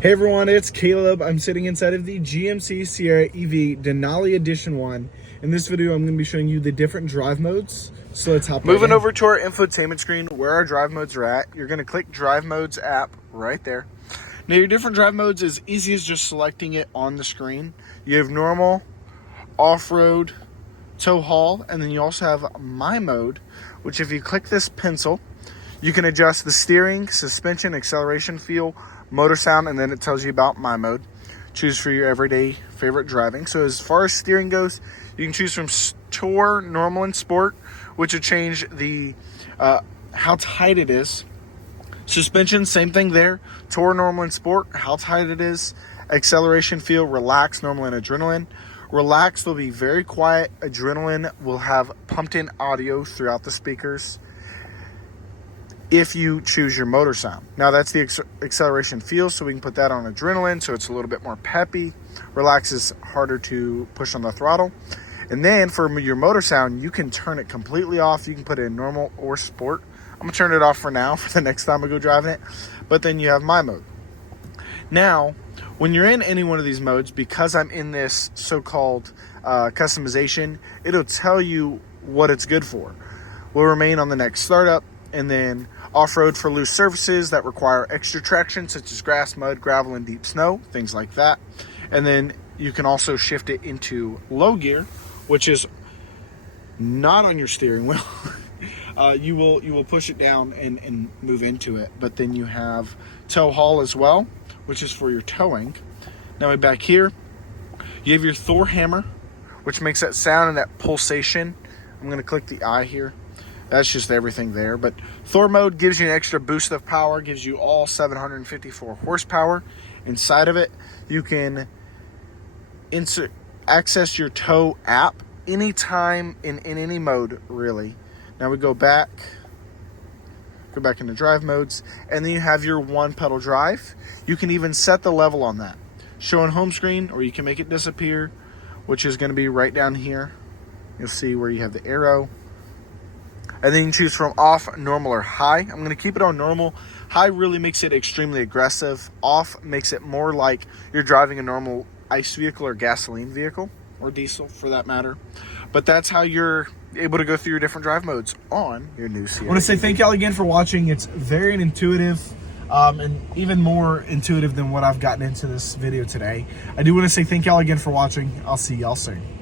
Hey everyone, it's Caleb. I'm sitting inside of the GMC Sierra EV Denali Edition 1. In this video, I'm going to be showing you the different drive modes. So let's hop Moving right in. over to our infotainment screen where our drive modes are at, you're going to click Drive Modes app right there. Now your different drive modes is easy as just selecting it on the screen. You have normal, off-road, tow haul, and then you also have My Mode, which if you click this pencil, you can adjust the steering, suspension, acceleration, feel, motor sound, and then it tells you about My Mode. Choose for your everyday favorite driving. So as far as steering goes, you can choose from Tour, Normal, and Sport, which will change the how tight it is. Suspension, same thing there. Tour, Normal, and Sport, how tight it is. Acceleration, feel, relax, normal, and adrenaline. Relax will be very quiet. Adrenaline will have pumped in audio throughout the speakers if you choose your motor sound. Now that's the acceleration feel, so we can put that on adrenaline so it's a little bit more peppy. Relax is harder to push on the throttle. And then for your motor sound, you can turn it completely off. You can put it in normal or sport. I'm gonna turn it off for now for the next time I go driving it. But then you have My Mode. Now, when you're in any one of these modes, because I'm in this so-called customization, it'll tell you what it's good for. Will remain on the next startup, and then off-road for loose surfaces that require extra traction, such as grass, mud, gravel, and deep snow, things like that. And then you can also shift it into low gear, which is not on your steering wheel. You will push it down and move into it. But then you have tow haul as well, which is for your towing. Now back here, you have your Thor hammer, which makes that sound and that pulsation. I'm gonna click the eye here. That's just everything there. But Thor mode gives you an extra boost of power, gives you all 754 horsepower. Inside of it, you can access your tow app anytime in any mode, really. Now we go back into drive modes, and then you have your one pedal drive. You can even set the level on that. Show on home screen, or you can make it disappear, which is going to be right down here. You'll see where you have the arrow. And then you can choose from off, normal, or high. I'm going to keep it on normal. High really makes it extremely aggressive. Off makes it more like you're driving a normal ICE vehicle or gasoline vehicle, or diesel for that matter. But that's how you're able to go through your different drive modes on your new Sierra. I want to say thank y'all again for watching. It's very intuitive, and even more intuitive than what I've gotten into this video today. I do want to say thank y'all again for watching. I'll see y'all soon.